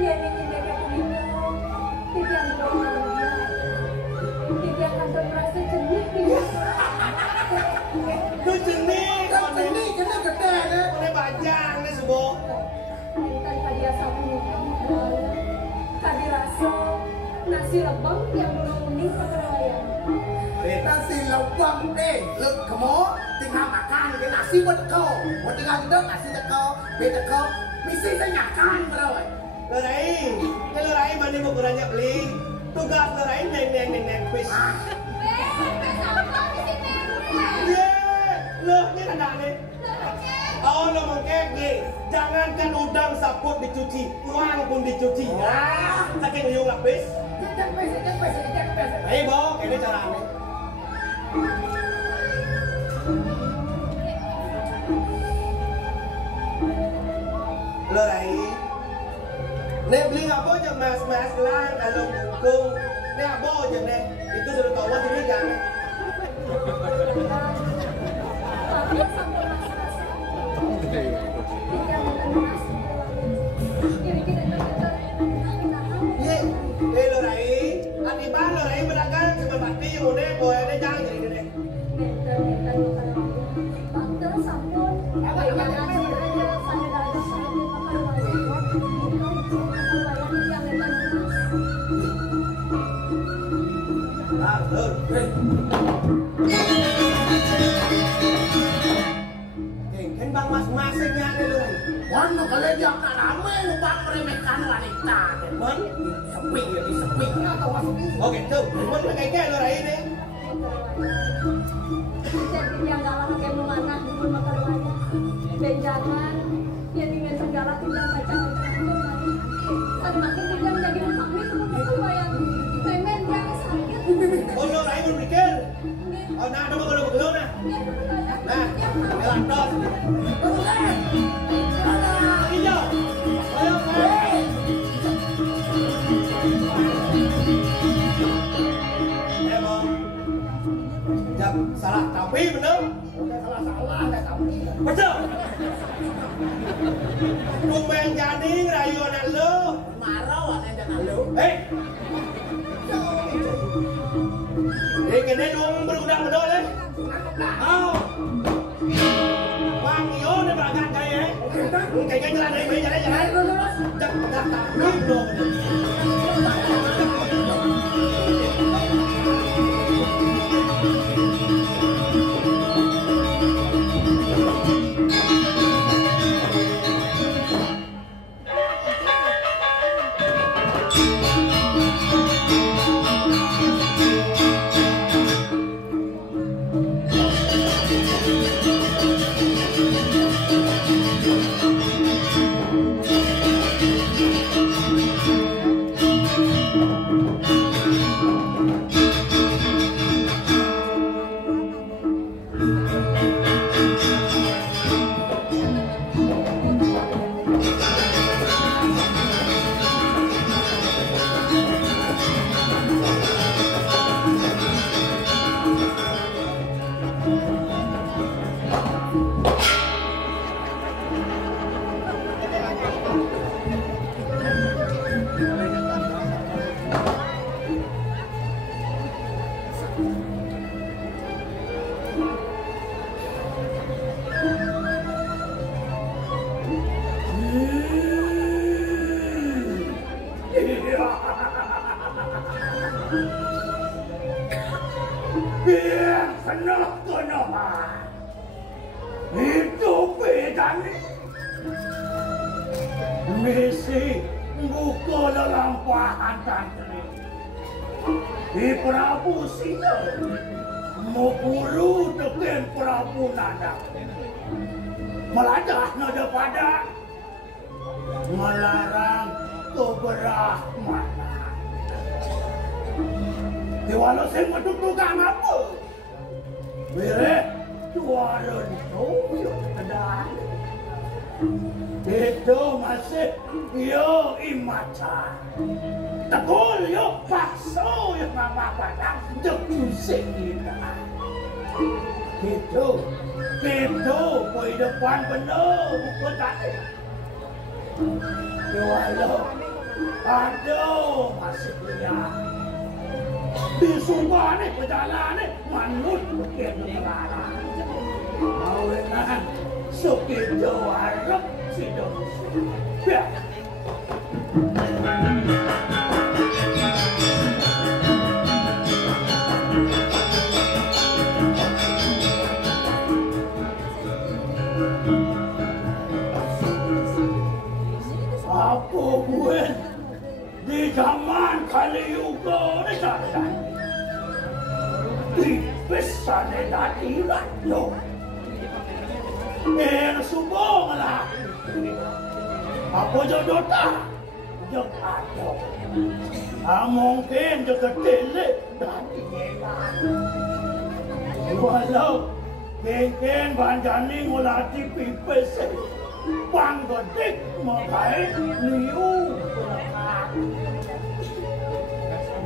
Dia ingin jaga dirimu, tidak silabang yang menguning perayaan. Kita silabang deh, lek kamu tinggal makan di nasi bedeko, mau tinggal duduk nasi bedeko, bedeko, misi senyakan berawai. Lerai mana mau beranya beli? Tugas lerai neng kuis. Loh, ini ada nih. Oh, lo mau kek nih. Jangankan udang saput dicuci, uang pun dicuci. Saking uyung lapis. Ayo, Bo, ini caranya. Lerai. Nek beli apa aja mas lang, kalau kung. Nek apa aja nek. Itu sudah tahu sini kan. Lorai berdagang seperti udah boleh deh jangan jadi gede. Kan bang masing-masingnya ada loh. Mana kalau dia tak ramai lupa meremehkan wanita, kan? Sepi ya di sepi atau masuk ini? Oke tuh, mana kayak lorai ini? Jadi yang galah kayak mana pun makan banyak. Dan jangan ya dengan segala tidak macam-macam itu lagi. Kan makin tidak menjadi pamit kemudian bayang pemen yang sakit. Oh lorai pun pikir. Oh nah, ada kalau nah. Nah, melantos. Hijau. Ayo, Emang jam salah tapi bener. Salah nggak tapi. Betul. Tumben jadi rayuan lo. Marau aneh jangan lo. Kene dong berudang bedol deh. Oh. Bang Yo nih berangkat kayak. Kayak jalan deh, jalan. Dah tak dong. Itu bedanya. Misi buka dalam pahan tantri. Di Prabu Sina mukulu dengan Prabu Nanda. Meladah nada pada melarang keberahmana. Diwalau saya meduk tukang apa? Wire tuaran itu kedah. Itu masih yo imaca. Tegul yo pakso yo mama padang jepusing kita. Itu kehidupan benar bukan tadi. Walau aduh masih lihat di sumpah nih berjalan nih manut bikin negara. Awenan sekitu harap sidang ya. suka ni sasan. Tipis sana datirat lo. Subong lah. Apa jodoh tak? Jok ada. Mungkin juga telik berarti nyelan. Walau mungkin banjani ngulati pipes. Bang godik makai liu.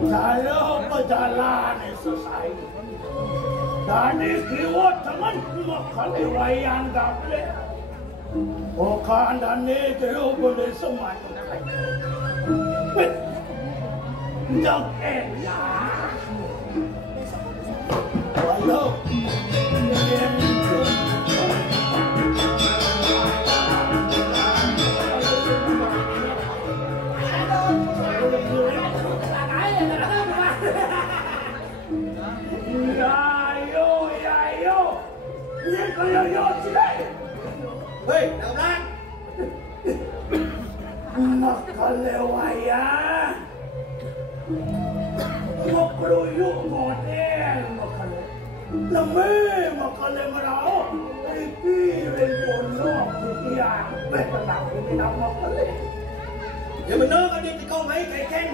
Saya berjalan selesai. Dani kiwat tangan makali wayan gaple. Bukan dani jauh boleh semata. Jauh enak. Walau Hei, nak belang? Makalewaya. Makruyuk model makale. Lemah makale merau. Iki renponok dia. Betenang ini nak makale. Ya benar kan dia kau main kayak keng.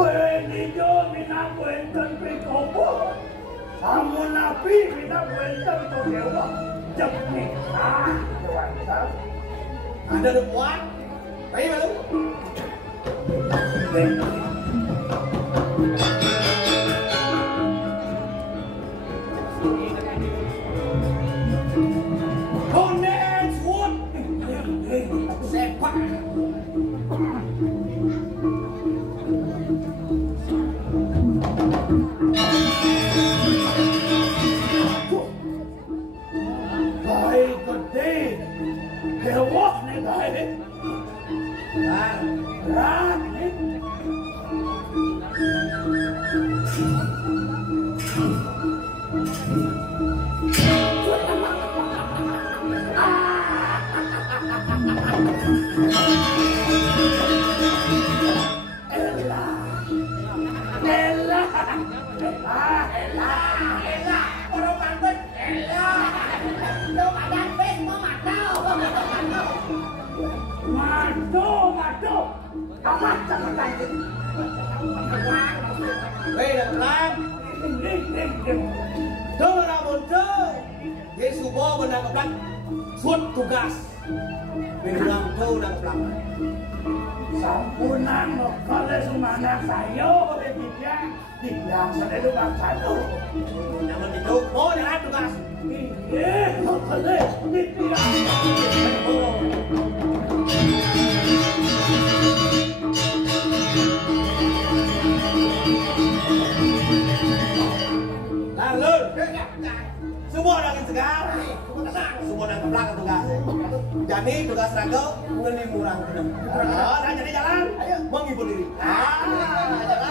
Ini jo minat buentan pekopo. Kamu nabi minat buentan tu dewa. Jepnik ah, dewan. Ada ada buat. Baik malu. Connect wood. Sepak. Baik gede. Kewah ni baik. Rat ni. Orang pantai Ella. Lo badan pes mau matau. Madu. Amat sama tadi. Hei, nak belang? Dengar abon tu. Yesus bawa nak belang. Suat tugas. Belang tu nak belang. Sampunan kalau semana saya dia dibilang saya lupa satu. Jangan itu. Oh, jangan tugas. Iya, kalau dibilang. Lalu, semua orang segar. Semua orang keblak tugas. Jadi tugas raga mengenai murang kena. Dah jadi jalan. Menghibur diri. Jalan.